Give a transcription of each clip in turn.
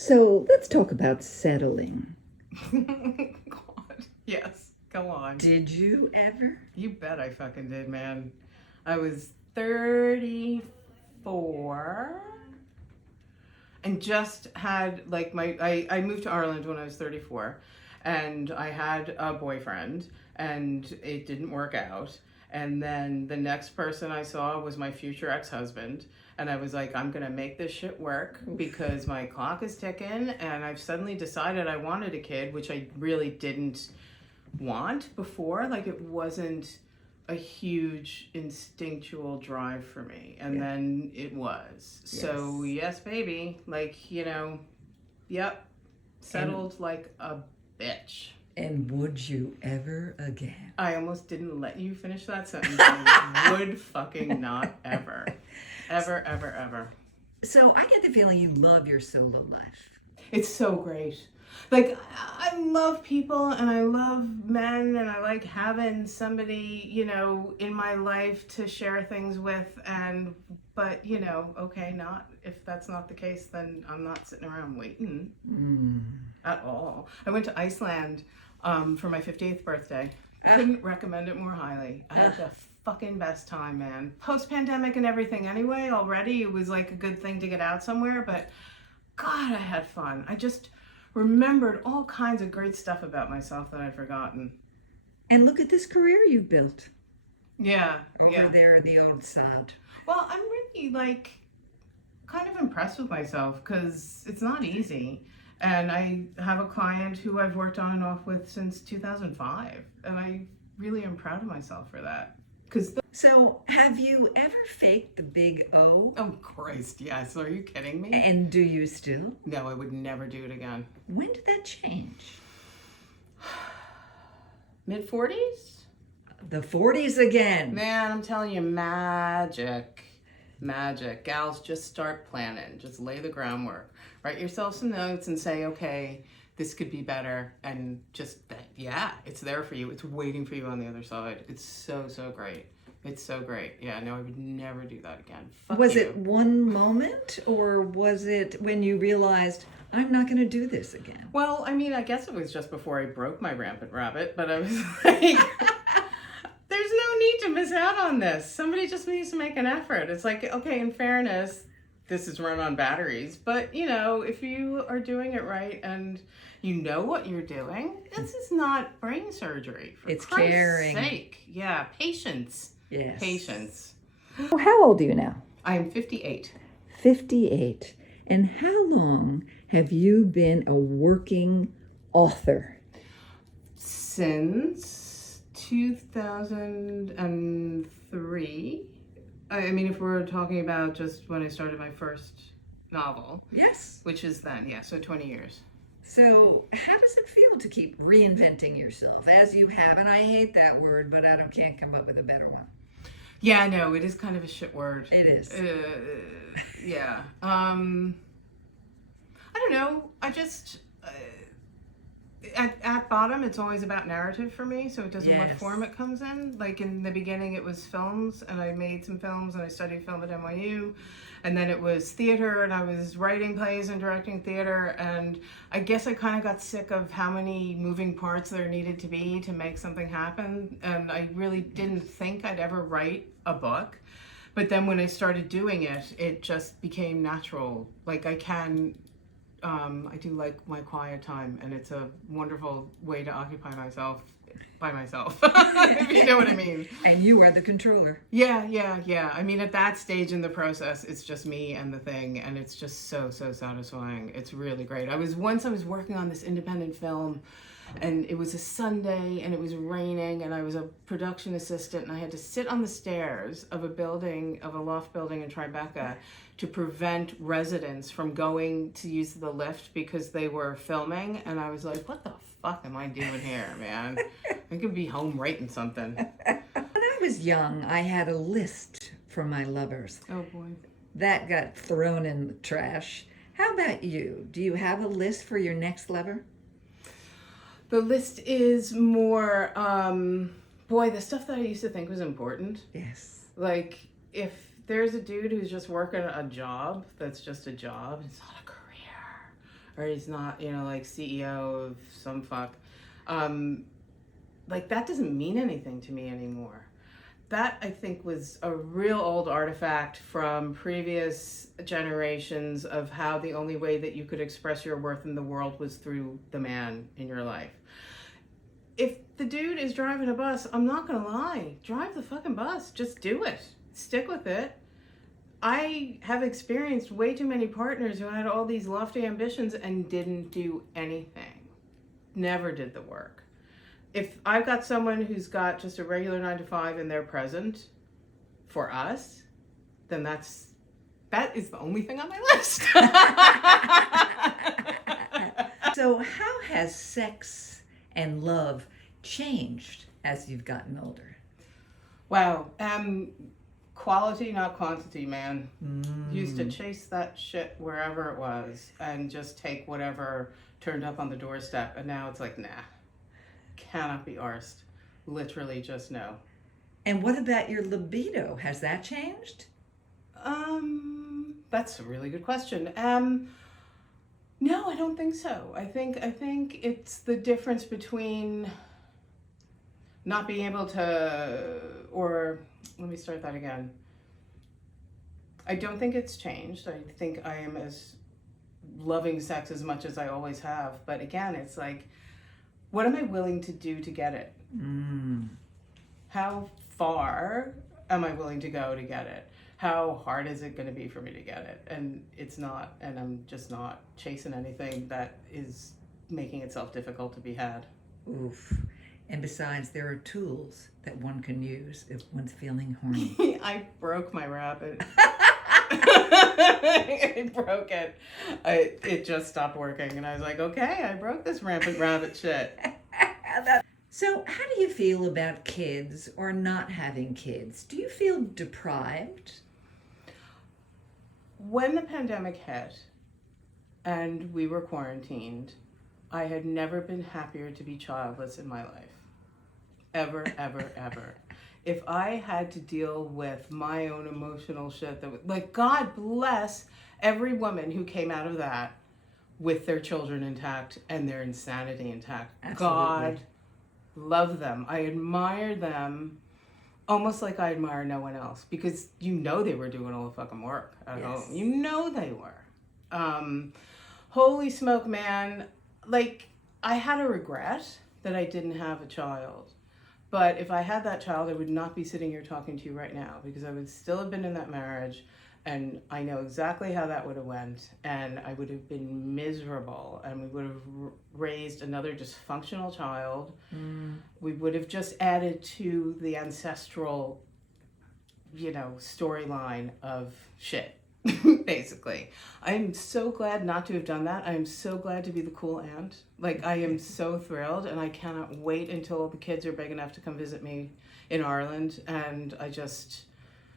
So let's talk about settling. God, yes, go on. Did you ever? You bet I fucking did, man. I was 34 and just had like I moved to Ireland when I was 34, and I had a boyfriend and it didn't work out. And then the next person I saw was my future ex-husband. And I was like, I'm going to make this shit work because my clock is ticking. And I've suddenly decided I wanted a kid, which I really didn't want before. Like, it wasn't a huge instinctual drive for me. And then it was. Yes. So, yes, baby. Like, yep. Settled like a bitch. And would you ever again? I almost didn't let you finish that sentence. I would fucking not ever. Ever, ever, ever. So I get the feeling you love your solo life. It's so great. Like, I love people and I love men and I like having somebody, in my life to share things with. But, okay, if that's not the case, then I'm not sitting around waiting at all. I went to Iceland for my 58th birthday. Couldn't recommend it more highly. I had the fucking best time, man. Post-pandemic and everything anyway, already. It was like a good thing to get out somewhere, but God, I had fun. I just remembered all kinds of great stuff about myself that I'd forgotten. And look at this career you've built. Yeah. Over there in the old sod. Well, I'm really kind of impressed with myself because it's not easy. And I have a client who I've worked on and off with since 2005. And I really am proud of myself for that. So have you ever faked the big O? Oh, Christ, yes. Are you kidding me? And do you still? No, I would never do it again. When did that change? Mid-40s? The 40s again. Man, I'm telling you, magic. Magic. Gals, just start planning. Just lay the groundwork. Write yourself some notes and say, okay, this could be better. And just, it's there for you. It's waiting for you on the other side. It's so, so great. It's so great. Yeah, no, I would never do that again. Was it one moment or was it when you realized, I'm not going to do this again? Well, I mean, I guess it was just before I broke my rampant rabbit, but I was like... There's no need to miss out on this. Somebody just needs to make an effort. It's like, okay, in fairness, this is run on batteries. But, if you are doing it right and you know what you're doing, this is not brain surgery. It's caring. For Christ's sake. Yeah, patience. Yes. Patience. How old are you now? I am 58. 58. And how long have you been a working author? Since 2003. I mean, if we're talking about just when I started my first novel. Yes. Which is then, so 20 years. So how does it feel to keep reinventing yourself as you have? And I hate that word, but I can't come up with a better one. Yeah, no, it is kind of a shit word. It is. Yeah. I don't know. I just... At bottom, it's always about narrative for me, so it doesn't what form it comes in. Like in the beginning, it was films, and I made some films, and I studied film at NYU, and then it was theater, and I was writing plays and directing theater, and I guess I kind of got sick of how many moving parts there needed to be to make something happen, and I really didn't think I'd ever write a book. But then when I started doing it, it just became natural. Like I do like my quiet time, and it's a wonderful way to occupy myself by myself, if you know what I mean. And you are the controller. Yeah. I mean, at that stage in the process, it's just me and the thing, and it's just so, so satisfying. It's really great. I was working on this independent film, and it was a Sunday, and it was raining, and I was a production assistant, and I had to sit on the stairs of a loft building in Tribeca to prevent residents from going to use the lift because they were filming. And I was like, what the fuck am I doing here, man? I could be home writing something. When I was young, I had a list for my lovers. Oh, boy. That got thrown in the trash. How about you? Do you have a list for your next lover? The list is more, the stuff that I used to think was important. Yes. Like, if there's a dude who's just working a job that's just a job, it's not a career, or he's not, like CEO of some fuck. Like, that doesn't mean anything to me anymore. That, I think, was a real old artifact from previous generations of how the only way that you could express your worth in the world was through the man in your life. If the dude is driving a bus, I'm not gonna lie, drive the fucking bus. Just do it. Stick with it. I have experienced way too many partners who had all these lofty ambitions and didn't do anything. Never did the work. If I've got someone who's got just a regular 9 to 5 and they're present for us, then that is the only thing on my list. So how has sex and love changed as you've gotten older? Wow. Quality, not quantity, man. Used to chase that shit wherever it was and just take whatever turned up on the doorstep. And now it's like, nah, cannot be arsed. Literally just no. And what about your libido? Has that changed? That's a really good question. No, I don't think so. I think it's the difference between not being able to, or let me start that again. I don't think it's changed. I think I am as loving sex as much as I always have. But again, it's like, what am I willing to do to get it? How far am I willing to go to get it? How hard is it going to be for me to get it? And it's not, and I'm just not chasing anything that is making itself difficult to be had. Oof. And besides, there are tools that one can use if one's feeling horny. I broke my rabbit. I broke it. It just stopped working. And I was like, okay, I broke this rampant rabbit shit. So how do you feel about kids or not having kids? Do you feel deprived? When the pandemic hit and we were quarantined, I had never been happier to be childless in my life. Ever, ever, ever. If I had to deal with my own emotional shit, like, God bless every woman who came out of that with their children intact and their insanity intact. Absolutely. God love them. I admire them almost like I admire no one else, because they were doing all the fucking work at home. They were. Holy smoke, man. Like, I had a regret that I didn't have a child. But if I had that child, I would not be sitting here talking to you right now, because I would still have been in that marriage, and I know exactly how that would have went, and I would have been miserable, and we would have raised another dysfunctional child. We would have just added to the ancestral, storyline of shit. Basically. I am so glad not to have done that. I am so glad to be the cool aunt. Like, I am so thrilled, and I cannot wait until the kids are big enough to come visit me in Ireland. And I just,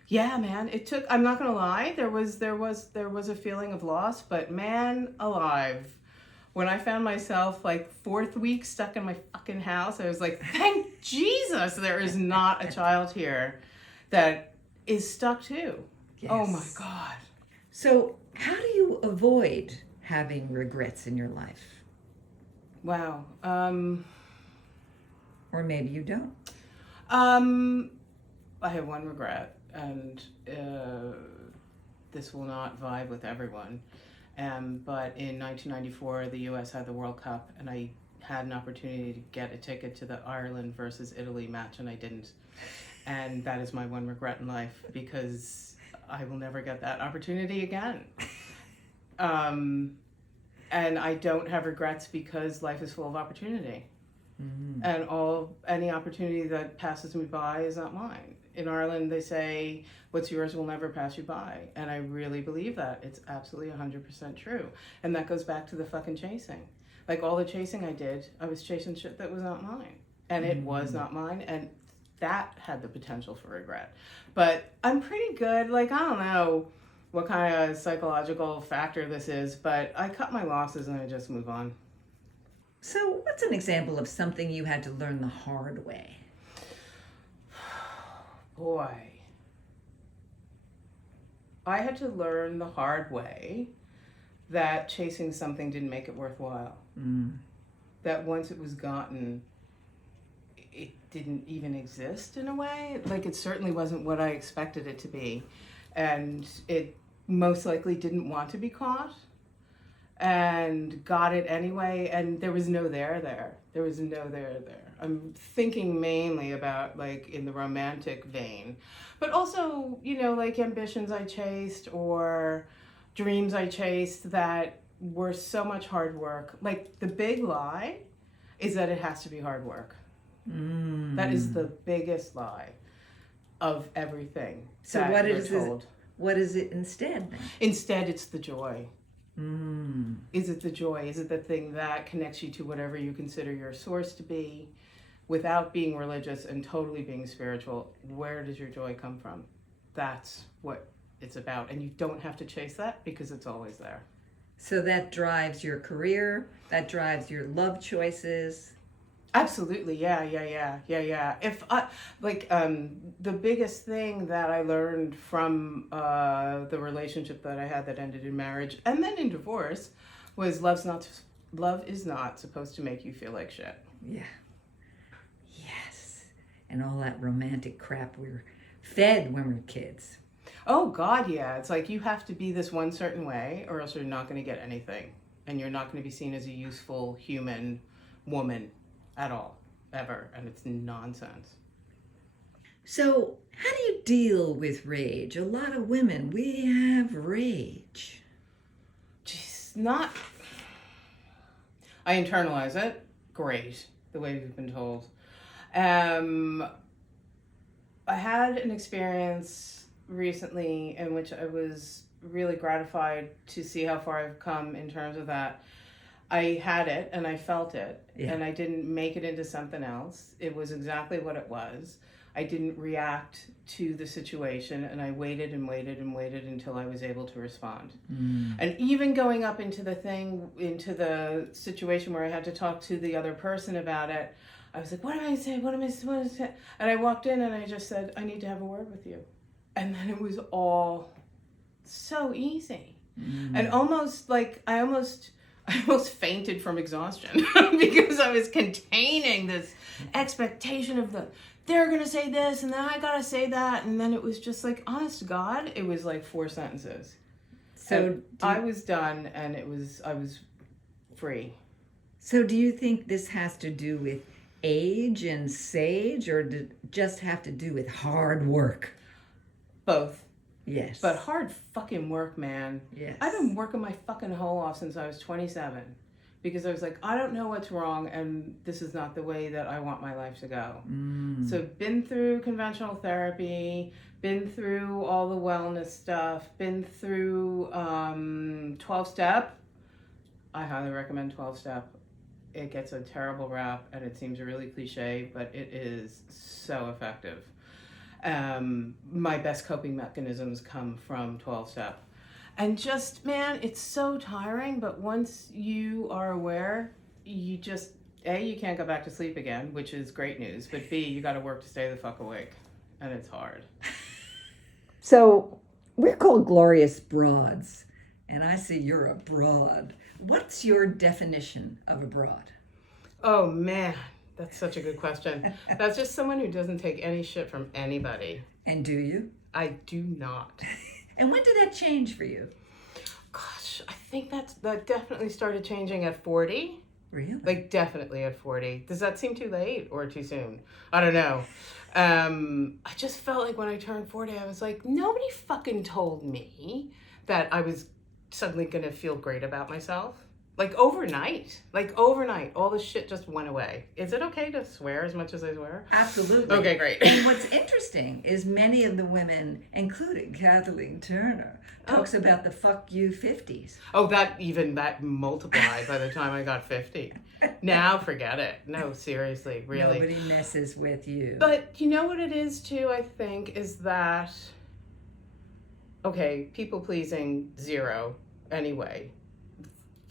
yeah, man, it took, I'm not gonna lie, there was a feeling of loss, but man alive, when I found myself like 4th week stuck in my fucking house, I was like, thank Jesus there is not a child here that is stuck too. Yes. Oh my God. So how do you avoid having regrets in your life? Wow. Or maybe you don't. I have one regret, and this will not vibe with everyone. But in 1994, the U.S. had the World Cup, and I had an opportunity to get a ticket to the Ireland versus Italy match, and I didn't. And that is my one regret in life, because I will never get that opportunity again. And I don't have regrets, because life is full of opportunity. And any opportunity that passes me by is not mine. In Ireland, they say, what's yours will never pass you by. And I really believe that. It's absolutely 100% true. And that goes back to the fucking chasing. Like, all the chasing I did, I was chasing shit that was not mine. And it was not mine. And that had the potential for regret. But I'm pretty good. Like, I don't know what kind of psychological factor this is, but I cut my losses and I just move on. So what's an example of something you had to learn the hard way? Boy. I had to learn the hard way that chasing something didn't make it worthwhile. That once it was gotten, it didn't even exist in a way. Like, it certainly wasn't what I expected it to be. And it most likely didn't want to be caught, and got it anyway. And there was no there. There was no there. I'm thinking mainly about, like, in the romantic vein, but also, you know, like ambitions I chased or dreams I chased that were so much hard work. Like, the big lie is that it has to be hard work. That is the biggest lie of everything. So what is it? What is it instead then? Instead, it's the joy. Is it the joy? Is it the thing that connects you to whatever you consider your source to be, without being religious and totally being spiritual? Where does your joy come from? That's what it's about. And you don't have to chase that, because it's always there. So that drives your career, that drives your love choices. Absolutely, yeah. If I, like, the biggest thing that I learned from the relationship that I had that ended in marriage and then in divorce was love is not supposed to make you feel like shit. Yeah. Yes. And all that romantic crap we're fed when we're kids. Oh God, yeah. It's like, you have to be this one certain way, or else you're not going to get anything, and you're not going to be seen as a useful human woman at all, ever. And it's nonsense. So how do you deal with rage? A lot of women, we have rage. Just not. I internalize it. Great. The way we've been told. I had an experience recently in which I was really gratified to see how far I've come in terms of that. I had it and I felt it, and I didn't make it into something else. It was exactly what it was. I didn't react to the situation, and I waited until I was able to respond. And even going up into the situation where I had to talk to the other person about it, I was like, what am I saying? What am I saying? And I walked in and I just said, I need to have a word with you. And then it was all so easy. And almost like, I almost fainted from exhaustion because I was containing this expectation of they're going to say this and then I got to say that. And then it was just like, honest to God, it was like 4 sentences. So I was done, and I was free. So do you think this has to do with age and sage, or just have to do with hard work? Both. Yes. But hard fucking work, man. Yes. I've been working my fucking hole off since I was 27, because I was like, I don't know what's wrong, and this is not the way that I want my life to go. So been through conventional therapy, been through all the wellness stuff, been through 12-step. I highly recommend 12-step. It gets a terrible rap, and it seems really cliche, but it is so effective. My best coping mechanisms come from 12-step. And just, man, it's so tiring, but once you are aware, you just, A, you can't go back to sleep again, which is great news, but B, you got to work to stay the fuck awake, and it's hard. So we're called glorious broads, and I see you're a broad. What's your definition of a broad? Oh, man. That's such a good question. That's just someone who doesn't take any shit from anybody. And do you? I do not. And when did that change for you? Gosh, I think that definitely started changing at 40. Really? Like, definitely at 40. Does that seem too late or too soon? I don't know. I just felt like when I turned 40, I was like, nobody fucking told me that I was suddenly going to feel great about myself. Like overnight, all this shit just went away. Is it okay to swear as much as I swear? Absolutely. Okay, great. And what's interesting is many of the women, including Kathleen Turner, talks about the fuck you 50s. Oh, that multiplied by the time I got 50. Now forget it. No, seriously, really. Nobody messes with you. But you know what it is too, I think, is that, okay, people pleasing 0 anyway,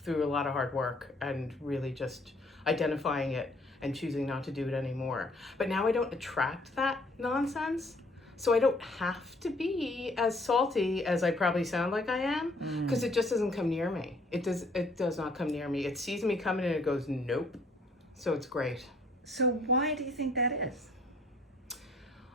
through a lot of hard work and really just identifying it and choosing not to do it anymore. But now I don't attract that nonsense. So I don't have to be as salty as I probably sound like I am, because it just doesn't come near me. It does not come near me. It sees me coming and it goes, nope. So it's great. So why do you think that is?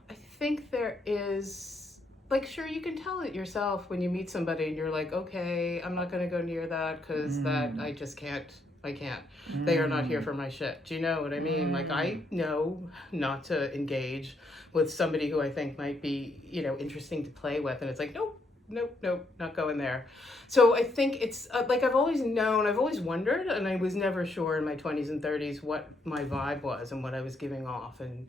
I think there is, like, sure, you can tell it yourself when you meet somebody and you're like, okay, I'm not going to go near that because that I just can't. I can't. They are not here for my shit. Do you know what I mean? Like, I know not to engage with somebody who I think might be, interesting to play with. And it's like, nope, not going there. So I think it's like I've always wondered, and I was never sure in my 20s and 30s what my vibe was and what I was giving off. And,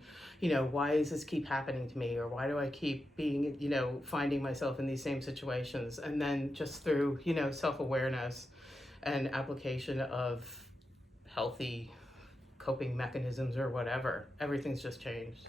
why does this keep happening to me? Or why do I keep being, finding myself in these same situations? And then just through, self-awareness and application of healthy coping mechanisms or whatever, everything's just changed.